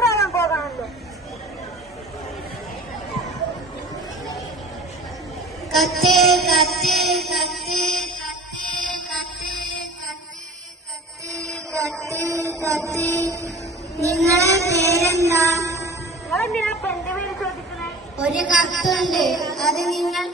യാത്രയാകാൻ പോകാണല്ലോ കത്ത് കത്ത് കത്ത് നിങ്ങളെ പേരെന്താ? ഒരു കത്തുണ്ട്. അത് നിങ്ങൾ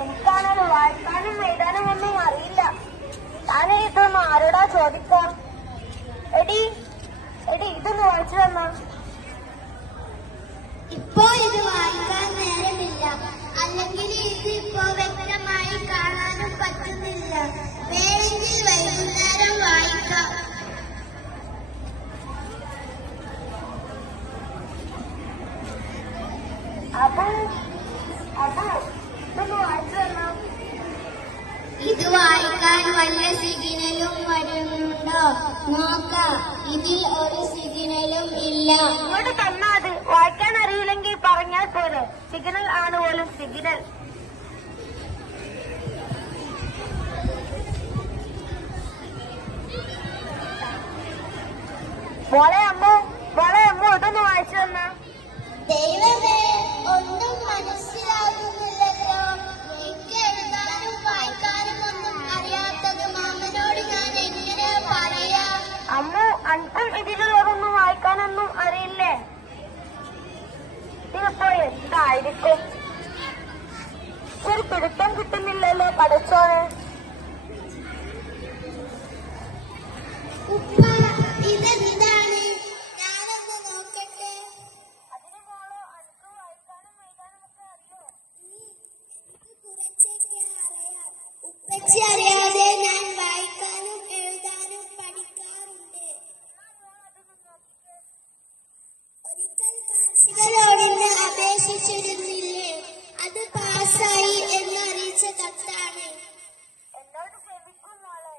എനിക്കാണല്ലോ വായിക്കാനും എഴുതാനും ഒന്നും അറിയില്ല. ഞാൻ ഇതൊന്നും ആരോടാ ചോദിക്കാം എടി എടി ഇതൊന്ന് വായിച്ചു തന്നാ. ഇപ്പോ ഇത് വായിക്കാൻ നേരമില്ല. അല്ലെങ്കിൽ ഇത് ഇപ്പോ വ്യക്തമായി കാണാനും പറ്റുന്നില്ല. വേണമെങ്കിൽ വൈകുന്നേരം വായിക്കാം. അപ്പൊ അപ്പൊ ഇത് വായിക്കാൻ വല്ല സിഗ്നലും വരുന്നുണ്ടോ? നോക്ക ഇതിൽ ഒരു സിഗ്നലും ഇല്ല. ഇങ്ങോട്ട് തന്നാ അത് വായിക്കാൻ അറിയില്ലെങ്കിൽ പറഞ്ഞാൽ പോരെ. സിഗ്നൽ ആണ് പോലും സിഗ്നൽ. മോളെ അമ്മ. ആയിരിക്കും ചെറുപ്പിടുത്തം കിട്ടുന്നില്ലല്ലോ പഠിച്ചോ അപേക്ഷിച്ചിരുന്നില്ലേ അത് പാസ്സായി എന്ന് അറിയിച്ച കത്താണ് എന്നോട് ക്ഷമിക്കും മോളെ.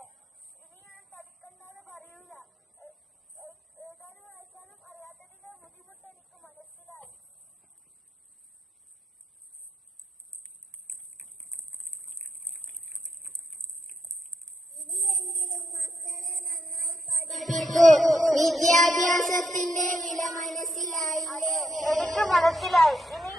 ഇനി ഞാൻ പഠിക്കണ്ടെന്ന് പറയൂല. എ- എ- എഴുതാനും വായിക്കാനും അറിയാത്തതിന്റെ ബുദ്ധിമുട്ട് എനിക്ക് മനസ്സിലായി. ഇനിയെങ്കിലും മക്കളെ നന്നായി പഠിപ്പിക്കൂ. വിദ്യാഭ്യാസത്തിന്റെ വില മനസ്സിലായില്ലേ എനിക്ക് മനസ്സിലായി. ഇനി